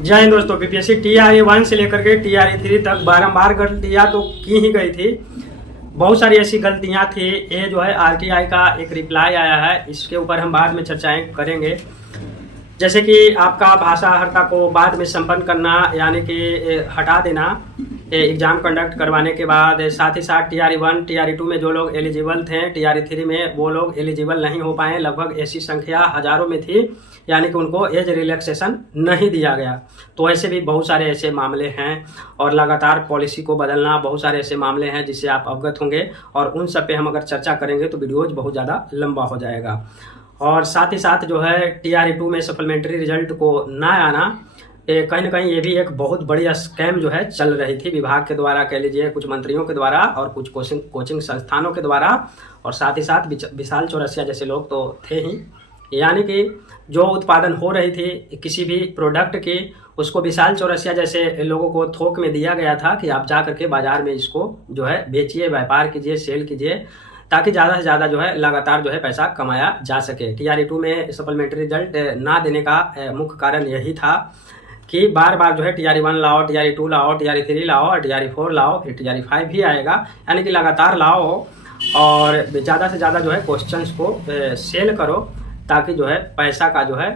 जय हिंद दोस्तों। BPSC TRE 1 से लेकर के TRE 3 तक बारंबार गलतियां तो की ही गई थी। बहुत सारी ऐसी गलतियां थी। ये जो है RTI का एक रिप्लाई आया है, इसके ऊपर हम बाद में चर्चाएं करेंगे। जैसे कि आपका भाषा हर्ता को बाद में संपन्न करना, यानी कि हटा देना एग्जाम कंडक्ट करवाने के बाद। साथ ही साथ TRE 1 TRE 2 में जो लोग एलिजिबल थे, TRE 3 में वो लोग एलिजिबल नहीं हो पाए। लगभग ऐसी संख्या हजारों में थी, यानी कि उनको एज रिलैक्सेशन नहीं दिया गया। तो ऐसे भी बहुत सारे ऐसे मामले हैं और लगातार पॉलिसी को बदलना, बहुत सारे ऐसे मामले हैं जिससे आप अवगत होंगे और उन सब पे हम अगर चर्चा करेंगे तो वीडियोज बहुत ज़्यादा लंबा हो जाएगा। और साथ ही साथ जो है TRE 2 में सप्लीमेंट्री रिजल्ट को ना आना, कहीं ना कहीं ये भी एक बहुत बड़ी स्कैम जो है चल रही थी विभाग के द्वारा, कह लीजिए कुछ मंत्रियों के द्वारा और कुछ कोचिंग संस्थानों के द्वारा, और साथ ही साथ विशाल चौरसिया जैसे लोग तो थे ही। यानी कि जो उत्पादन हो रही थी किसी भी प्रोडक्ट की, उसको विशाल चौरसिया जैसे लोगों को थोक में दिया गया था कि आप जा करके बाजार में इसको जो है बेचिए, व्यापार कीजिए, सेल कीजिए, ताकि ज़्यादा से ज़्यादा जो है लगातार जो है पैसा कमाया जा सके। TRE 2 में सप्लीमेंट्री रिजल्ट ना देने का मुख्य कारण यही था कि बार बार जो है TRE 1 लाओ, TRE 2 लाओ, TRE 3 लाओ और TRE 4 लाओ, फिर TRE 5 भी आएगा, यानी कि लगातार लाओ और ज़्यादा से ज़्यादा जो है क्वेश्चंस को सेल करो, ताकि जो है पैसा का जो है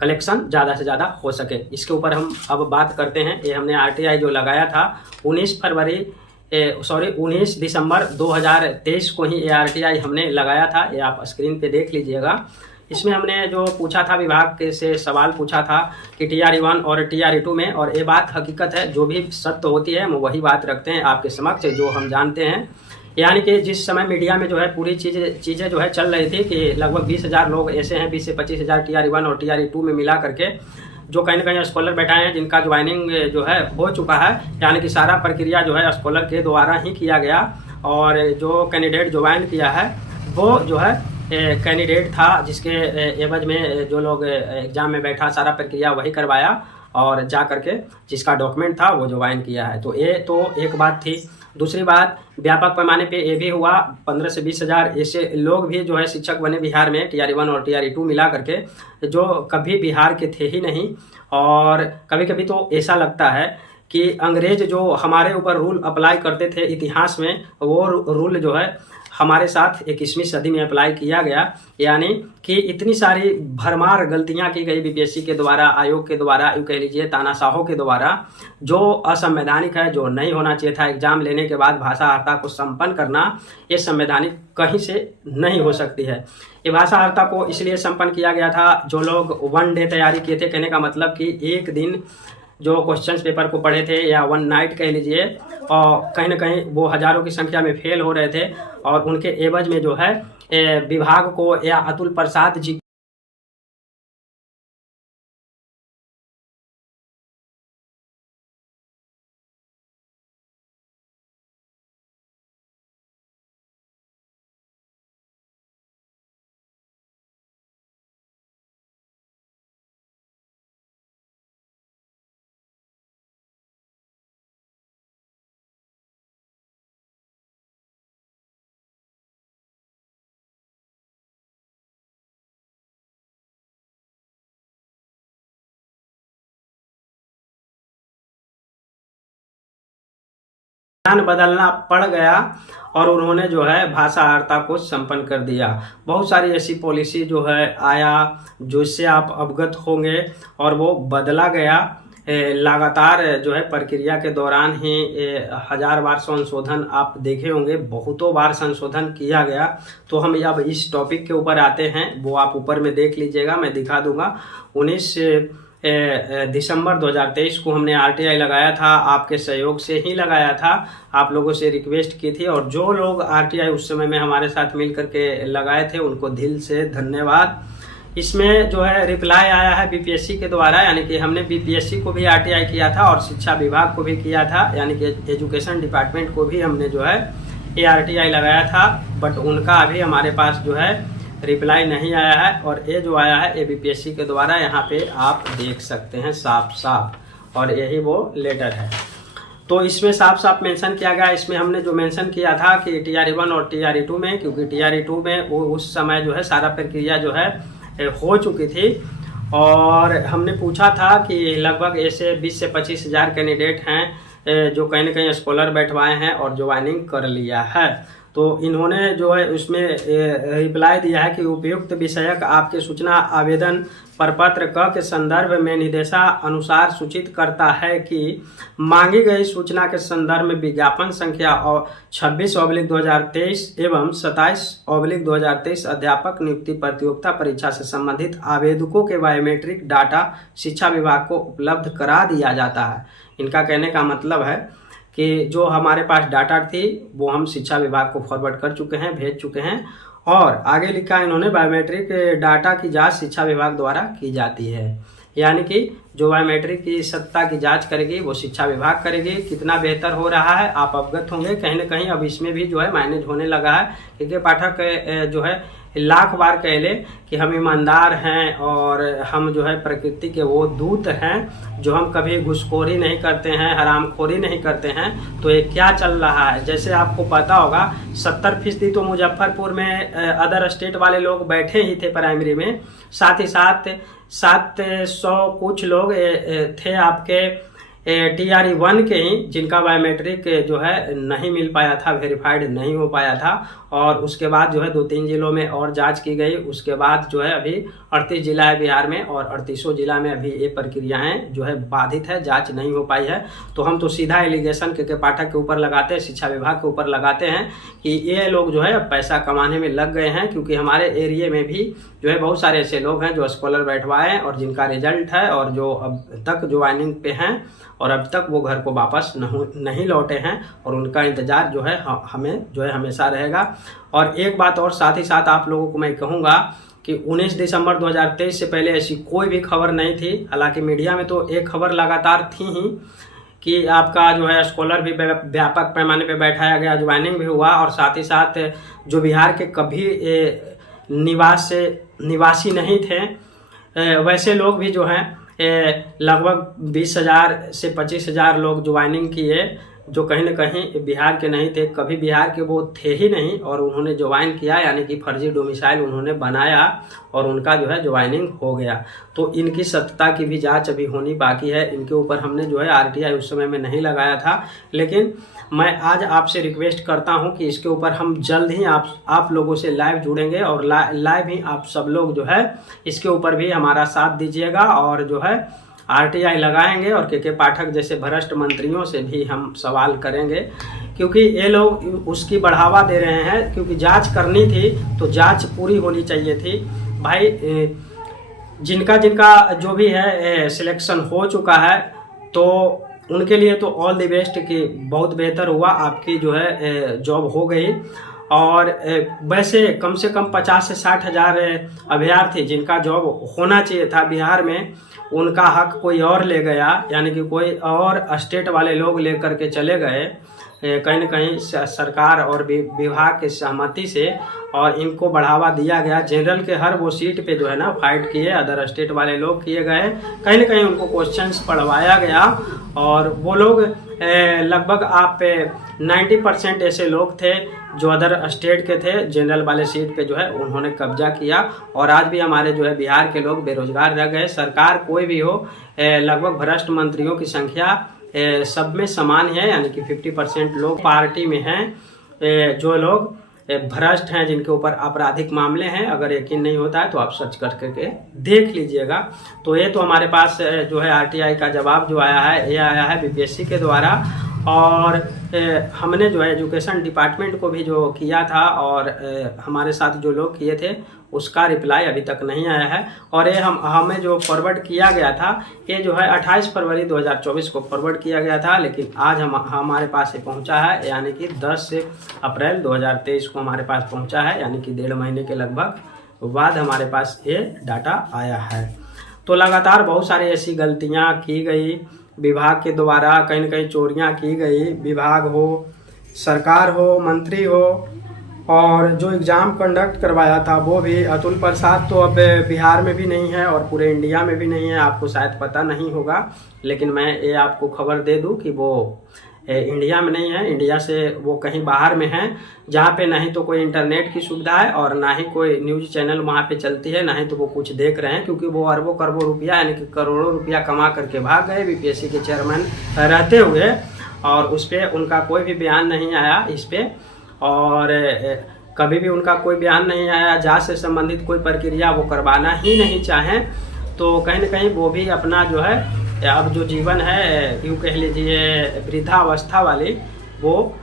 कलेक्शन ज़्यादा से ज़्यादा हो सके। इसके ऊपर हम अब बात करते हैं। ये हमने RTI जो लगाया था 19 दिसंबर 2023 को ही ये RTI हमने लगाया था। ये आप स्क्रीन पे देख लीजिएगा। इसमें हमने जो पूछा था, विभाग के से सवाल पूछा था कि TRE 1 और TRE 2 में, और ये बात हकीकत है, जो भी सत्य होती है हम वही बात रखते हैं आपके समक्ष जो हम जानते हैं। यानी कि जिस समय मीडिया में जो है पूरी चीज़ें जो है चल रही थी कि लगभग 20,000 लोग ऐसे हैं, 20 से 25,000 TRE 1 और TRE 2 में मिला करके जो कहीं ना कहीं स्कॉलर बैठाए हैं, जिनका ज्वाइनिंग जो है हो चुका है, यानी कि सारा प्रक्रिया जो है स्कॉलर के द्वारा ही किया गया। और जो कैंडिडेट ज्वाइन किया है वो जो है कैंडिडेट था जिसके एवज में जो लोग एग्जाम में बैठा, सारा प्रक्रिया वही करवाया और जा करके जिसका डॉक्यूमेंट था वो ज्वाइन किया है। तो ये तो एक बात थी। दूसरी बात, व्यापक पैमाने पे ये भी हुआ 15 से 20,000 ऐसे लोग भी जो है शिक्षक बने बिहार में, TRE 1 और TRE 2 मिला करके, जो कभी बिहार के थे ही नहीं। और कभी कभी तो ऐसा लगता है कि अंग्रेज जो हमारे ऊपर रूल अप्लाई करते थे इतिहास में, वो रूल जो है हमारे साथ 21वीं सदी में अप्लाई किया गया। यानी कि इतनी सारी भरमार गलतियां की गई बीपीएससी के द्वारा, आयोग के द्वारा, यूँ कह लीजिए तानाशाहों के द्वारा, जो असंवैधानिक है, जो नहीं होना चाहिए था। एग्जाम लेने के बाद भाषा हर्ता को संपन्न करना, ये संवैधानिक कहीं से नहीं हो सकती है। ये भाषा हर्ता को इसलिए संपन्न किया गया था जो लोग 1 डे तैयारी किए थे, कहने का मतलब कि एक दिन जो क्वेश्चंस पेपर को पढ़े थे, या 1 नाइट कह लीजिए, और कहीं ना कहीं वो हजारों की संख्या में फेल हो रहे थे, और उनके एवज में जो है विभाग को या अतुल प्रसाद जी बदलना पड़ गया और उन्होंने जो है भाषा हर्ता को संपन्न कर दिया। बहुत सारी ऐसी पॉलिसी जो है आया जिससे आप अवगत होंगे, और वो बदला गया। लगातार जो है प्रक्रिया के दौरान ही 1000 बार संशोधन आप देखे होंगे, बहुतों बार संशोधन किया गया। तो हम अब इस टॉपिक के ऊपर आते हैं, वो आप ऊपर में देख लीजिएगा, मैं दिखा दूंगा। 19 दिसंबर 2023 को हमने RTI लगाया था, आपके सहयोग से ही लगाया था, आप लोगों से रिक्वेस्ट की थी, और जो लोग RTI उस समय में हमारे साथ मिल करके लगाए थे उनको दिल से धन्यवाद। इसमें जो है रिप्लाई आया है बीपीएससी के द्वारा, यानी कि हमने बीपीएससी को भी RTI किया था और शिक्षा विभाग को भी किया था, यानी कि एजुकेशन डिपार्टमेंट को भी हमने जो है ये RTI लगाया था, बट उनका अभी हमारे पास जो है रिप्लाई नहीं आया है। और ये जो आया है ये बीपीएससी के द्वारा, यहाँ पे आप देख सकते हैं साफ साफ, और यही वो लेटर है। तो इसमें साफ साफ मेंशन किया गया। इसमें हमने जो मेंशन किया था कि TRE 1 और TRE 2 में, क्योंकि TRE 2 में वो उस समय जो है सारा प्रक्रिया जो है हो चुकी थी, और हमने पूछा था कि लगभग ऐसे 20 से 25 हज़ार कैंडिडेट हैं जो कहीं ना कहीं स्कॉलर बैठवाए हैं और ज्वाइनिंग कर लिया है। तो इन्होंने जो है उसमें रिप्लाई दिया है कि उपयुक्त विषयक आपके सूचना आवेदन प्रपत्र क के संदर्भ में निर्देशानुसार सूचित करता है कि मांगी गई सूचना के संदर्भ में विज्ञापन संख्या 26/2023 एवं 27/2023 अध्यापक नियुक्ति प्रतियोगिता परीक्षा से संबंधित आवेदकों के बायोमेट्रिक डाटा शिक्षा विभाग को उपलब्ध करा दिया जाता है। इनका कहने का मतलब है कि जो हमारे पास डाटा थी वो हम शिक्षा विभाग को फॉरवर्ड कर चुके हैं, भेज चुके हैं। और आगे लिखा इन्होंने बायोमेट्रिक डाटा की जांच शिक्षा विभाग द्वारा की जाती है, यानी कि जो बायोमेट्रिक की सत्ता की जांच करेगी वो शिक्षा विभाग करेगी। कितना बेहतर हो रहा है आप अवगत होंगे। कहीं ना कहीं अब इसमें भी जो है मैनेज होने लगा है, क्योंकि पाठक जो है लाख बार कह ले कि हम ईमानदार हैं और हम जो है प्रकृति के वो दूत हैं जो हम कभी घुसखोरी नहीं करते हैं, हरामखोरी नहीं करते हैं। तो ये क्या चल रहा है, जैसे आपको पता होगा 70% तो मुजफ्फरपुर में अदर स्टेट वाले लोग बैठे ही थे प्राइमरी में, साथ ही साथ 700 कुछ लोग थे आपके TRE1 के ही जिनका बायोमेट्रिक जो है नहीं मिल पाया था, वेरीफाइड नहीं हो पाया था। और उसके बाद जो है 2-3 जिलों में और जांच की गई। उसके बाद जो है अभी 38 जिला है बिहार में और 38 जिला में अभी ये प्रक्रियाएं जो है बाधित है, जांच नहीं हो पाई है। तो हम तो सीधा एलिगेशन के पाठक के ऊपर लगाते हैं, शिक्षा विभाग के ऊपर लगाते हैं कि ये लोग जो है पैसा कमाने में लग गए हैं। क्योंकि हमारे एरिया में भी जो है बहुत सारे ऐसे लोग हैं जो स्कॉलर बैठवाए और जिनका रिजल्ट है और जो अब तक ज्वाइनिंग पे हैं और अब तक वो घर को वापस नहीं लौटे हैं और उनका इंतज़ार जो है हमें जो है हमेशा रहेगा। और एक बात और साथ ही साथ आप लोगों को मैं कहूँगा कि 19 दिसंबर 2023 से पहले ऐसी कोई भी खबर नहीं थी। हालांकि मीडिया में तो एक खबर लगातार थी ही कि आपका जो है स्कॉलर भी व्यापक पैमाने पे बैठाया गया, ज्वाइनिंग भी हुआ। और साथ ही साथ जो बिहार के कभी निवासी नहीं थे वैसे लोग भी जो हैं लगभग 20,000 से 25,000 लोग ज्वाइनिंग किए जो कहीं ना कहीं बिहार के नहीं थे, कभी बिहार के वो थे ही नहीं और उन्होंने ज्वाइन किया, यानी कि फर्जी डोमिसाइल उन्होंने बनाया और उनका जो है ज्वाइनिंग हो गया। तो इनकी सत्यता की भी जांच अभी होनी बाकी है। इनके ऊपर हमने जो है RTI उस समय में नहीं लगाया था, लेकिन मैं आज आपसे रिक्वेस्ट करता हूं कि इसके ऊपर हम जल्द ही आप लोगों से लाइव जुड़ेंगे और लाइव ही आप सब लोग जो है इसके ऊपर भी हमारा साथ दीजिएगा और जो है RTI लगाएंगे। और के पाठक जैसे भ्रष्ट मंत्रियों से भी हम सवाल करेंगे, क्योंकि ये लोग उसकी बढ़ावा दे रहे हैं। क्योंकि जांच करनी थी तो जांच पूरी होनी चाहिए थी भाई। जिनका जो भी है सिलेक्शन हो चुका है तो उनके लिए तो ऑल द बेस्ट कि बहुत बेहतर हुआ, आपकी जो है जॉब हो गई। और वैसे कम से कम 50 से 60 हज़ार अभ्यर्थी जिनका जॉब होना चाहिए था बिहार में, उनका हक कोई और ले गया, यानी कि कोई और स्टेट वाले लोग लेकर के चले गए कहीं न कहीं सरकार और विभाग की सहमति से। और इनको बढ़ावा दिया गया। जनरल के हर वो सीट पे जो है ना फाइट किए अदर स्टेट वाले लोग किए गए, कहीं न कहीं उनको क्वेश्चंस पढ़वाया गया और वो लोग लगभग आप 90% ऐसे लोग थे जो अदर स्टेट के थे, जनरल वाले सीट पे जो है उन्होंने कब्जा किया। और आज भी हमारे जो है बिहार के लोग बेरोजगार रह गए। सरकार कोई भी हो, लगभग भ्रष्ट मंत्रियों की संख्या सब में समान है, यानी कि 50% लोग पार्टी में हैं जो लोग भ्रष्ट हैं, जिनके ऊपर आपराधिक मामले हैं। अगर यकीन नहीं होता है तो आप सर्च करके देख लीजिएगा। तो ये तो हमारे पास जो है RTI का जवाब जो आया है, ये आया है BPSC के द्वारा। और हमने जो है एजुकेशन डिपार्टमेंट को भी जो किया था और हमारे साथ जो लोग किए थे उसका रिप्लाई अभी तक नहीं आया है। और ये हमें जो फॉरवर्ड किया गया था ये जो है 28 फरवरी 2024 को फॉरवर्ड किया गया था, लेकिन आज हमारे पास ये पहुंचा है, यानी कि 10 अप्रैल 2023 को हमारे पास पहुंचा है, यानी कि 1.5 महीने के लगभग बाद हमारे पास ये डाटा आया है। तो लगातार बहुत सारी ऐसी गलतियाँ की गई विभाग के द्वारा, कहीं न कहीं चोरियाँ की गई। विभाग हो, सरकार हो, मंत्री हो, और जो एग्ज़ाम कंडक्ट करवाया था वो भी अतुल प्रसाद तो अब बिहार में भी नहीं है और पूरे इंडिया में भी नहीं है, आपको शायद पता नहीं होगा। लेकिन मैं ये आपको खबर दे दूं कि वो इंडिया में नहीं है, इंडिया से वो कहीं बाहर में है, जहाँ पे नहीं तो कोई इंटरनेट की सुविधा है और ना ही कोई न्यूज़ चैनल वहाँ पे चलती है, ना ही तो वो कुछ देख रहे हैं, क्योंकि वो अरबों करोड़ों रुपया यानी कि करोड़ों रुपया कमा करके भाग गए बीपीएससी के चेयरमैन रहते हुए, और उस पर उनका कोई भी बयान नहीं आया इस पर, और कभी भी उनका कोई बयान नहीं आया, जांच से संबंधित कोई प्रक्रिया वो करवाना ही नहीं चाहें। तो कहीं ना कहीं वो भी अपना जो है अब जो जीवन है, यूँ कह लीजिए वृद्धावस्था वाली, वो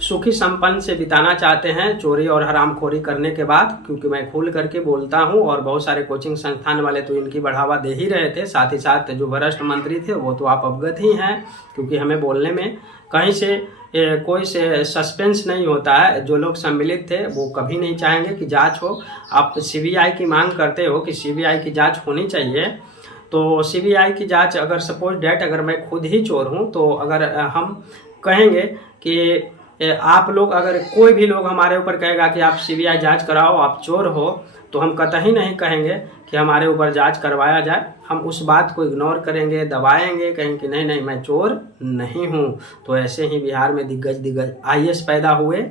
सुखी संपन्न से बिताना चाहते हैं चोरी और हरामखोरी करने के बाद। क्योंकि मैं खुल करके बोलता हूं और बहुत सारे कोचिंग संस्थान वाले तो इनकी बढ़ावा दे ही रहे थे, साथ ही साथ जो भ्रष्ट मंत्री थे वो तो आप अवगत ही हैं, क्योंकि हमें बोलने में कहीं से कोई से सस्पेंस नहीं होता है। जो लोग सम्मिलित थे वो कभी नहीं चाहेंगे कि जांच हो। आप सीबीआई की मांग करते हो कि सीबीआई की जांच होनी चाहिए, तो सीबीआई की जांच अगर सपोज डेट अगर मैं खुद ही चोर हूं, तो अगर हम कहेंगे कि आप लोग, अगर कोई भी लोग हमारे ऊपर कहेगा कि आप सीबीआई जांच कराओ, आप चोर हो, तो हम कतई नहीं कहेंगे कि हमारे ऊपर जांच करवाया जाए। हम उस बात को इग्नोर करेंगे, दबाएंगे, कहेंगे कि नहीं मैं चोर नहीं हूँ। तो ऐसे ही बिहार में दिग्गज आईएएस पैदा हुए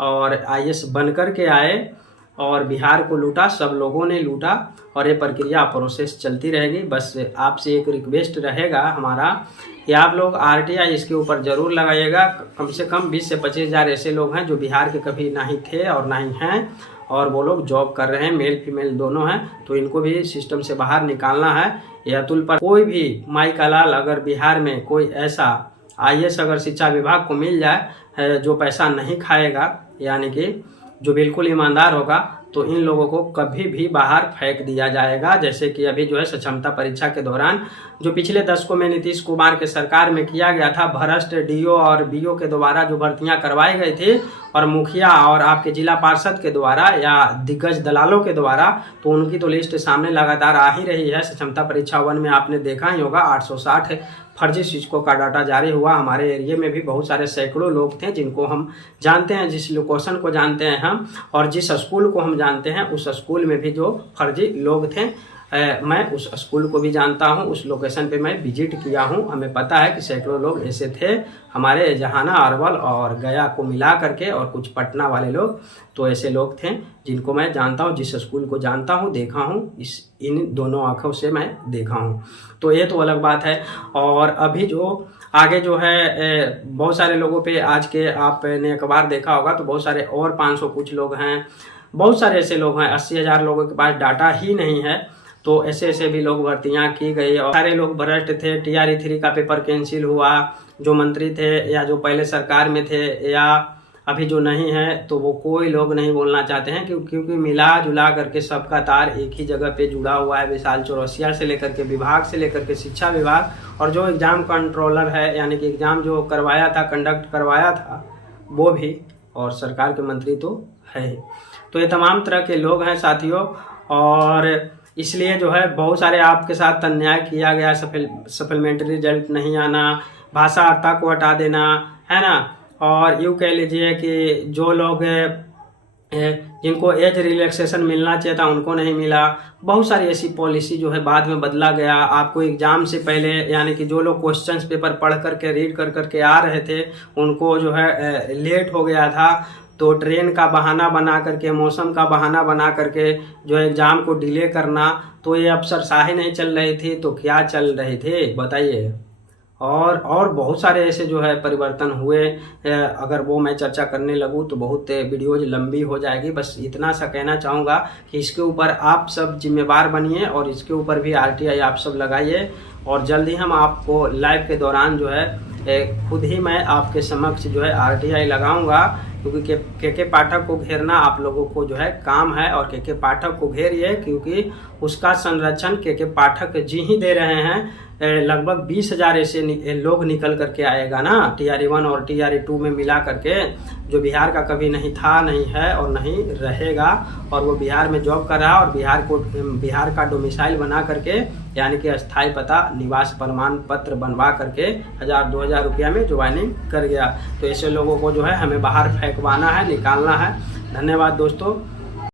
और आईएएस बनकर के आए और बिहार को लूटा, सब लोगों ने लूटा, और ये प्रक्रिया प्रोसेस चलती रहेगी। बस आपसे एक रिक्वेस्ट रहेगा हमारा कि आप लोग आरटीआई इसके ऊपर ज़रूर लगाइएगा। कम से कम 20 से 25 हज़ार ऐसे लोग हैं जो बिहार के कभी ना ही थे और ना ही हैं, और वो लोग जॉब कर रहे हैं, मेल फीमेल दोनों हैं, तो इनको भी सिस्टम से बाहर निकालना है। यह अतुल पर कोई भी माई का लाल अगर बिहार में कोई ऐसा आईएएस अगर शिक्षा विभाग को मिल जाए जो पैसा नहीं खाएगा, यानी कि जो बिल्कुल ईमानदार होगा, तो इन लोगों को कभी भी बाहर फेंक दिया जाएगा। जैसे कि अभी जो है सक्षमता परीक्षा के दौरान जो पिछले दशकों में नीतीश कुमार के सरकार में किया गया था, भ्रष्ट डीओ और बीओ के द्वारा जो भर्तियां करवाई गई थी, और मुखिया और आपके जिला पार्षद के द्वारा या दिग्गज दलालों के द्वारा, तो उनकी तो लिस्ट सामने लगातार आ ही रही है। सक्षमता परीक्षा 1 में आपने देखा ही होगा 860 फर्जी शिक्षकों का डाटा जारी हुआ। हमारे एरिया में भी बहुत सारे सैकड़ों लोग थे जिनको हम जानते हैं, जिस लोकेशन को जानते हैं हम, और जिस स्कूल को हम जानते हैं, उस स्कूल में भी जो फर्जी लोग थे, मैं उस स्कूल को भी जानता हूं, उस लोकेशन पे मैं विजिट किया हूं। हमें पता है कि सैकड़ों लोग ऐसे थे हमारे जहाना, अरवल और गया को मिला करके, और कुछ पटना वाले लोग, तो ऐसे लोग थे जिनको मैं जानता हूं, जिस स्कूल को जानता हूं, देखा हूं, इन दोनों आंखों से मैं देखा हूं। तो ये तो अलग बात है। और अभी जो आगे जो है बहुत सारे लोगों पे आज के आपने अखबार देखा होगा, तो बहुत सारे और 500 कुछ लोग हैं, बहुत सारे ऐसे लोग हैं, 80,000 लोगों के पास डाटा ही नहीं है। तो ऐसे ऐसे भी लोग भर्तियां की गई, और सारे लोग भ्रष्ट थे। TRE 3 का पेपर कैंसिल हुआ, जो मंत्री थे या जो पहले सरकार में थे या अभी जो नहीं है, तो वो कोई लोग नहीं बोलना चाहते हैं, क्योंकि मिला जुला करके सबका तार एक ही जगह पे जुड़ा हुआ है। विशाल चौरसिया से लेकर के विभाग से लेकर के शिक्षा विभाग, और जो एग्जाम कंट्रोलर है, यानी कि एग्जाम जो करवाया था, कंडक्ट करवाया था, वो भी, और सरकार के मंत्री तो है ही। तो ये तमाम तरह के लोग हैं साथियों, और इसलिए जो है बहुत सारे आपके साथ अन्याय किया गया। सप्लीमेंट्री रिजल्ट नहीं आना, भाषा अर्ता को हटा देना, है ना, और यूँ कह लीजिए कि जो लोग जिनको एज रिलैक्सेशन मिलना चाहिए था उनको नहीं मिला। बहुत सारी ऐसी पॉलिसी जो है बाद में बदला गया। आपको एग्जाम से पहले, यानी कि जो लोग क्वेश्चंस पेपर पढ़ करके रीड कर करके आ रहे थे, उनको जो है लेट हो गया था, तो ट्रेन का बहाना बना करके, मौसम का बहाना बना करके जो है एग्ज़ाम को डिले करना, तो ये अफसरशाही नहीं चल रही थी, तो क्या चल रहे थे बताइए। और बहुत सारे ऐसे जो है परिवर्तन हुए, अगर वो मैं चर्चा करने लगूँ तो बहुत वीडियोज लंबी हो जाएगी। बस इतना सा कहना चाहूँगा कि इसके ऊपर आप सब जिम्मेवार बनिए, और इसके ऊपर भी RTI आप सब लगाइए, और जल्द ही हम आपको लाइव के दौरान जो है खुद ही मैं आपके समक्ष जो है RTI लगाऊंगा, क्योंकि के पाठक को घेरना आप लोगों को जो है काम है, और के पाठक को घेरिए, क्योंकि उसका संरक्षण के पाठक जी ही दे रहे हैं। लगभग 20,000 ऐसे लोग निकल करके आएगा ना TRE 1 और TRE 2 में मिला करके, जो बिहार का कभी नहीं था, नहीं है और नहीं रहेगा, और वो बिहार में जॉब कर रहा है, और बिहार का डोमिसाइल बना करके, यानी कि अस्थायी पता निवास प्रमाण पत्र बनवा करके 1,000-2,000 रुपया में ज्वाइनिंग कर गया। तो ऐसे लोगों को जो है हमें बाहर फेंकवाना है, निकालना है। धन्यवाद दोस्तों।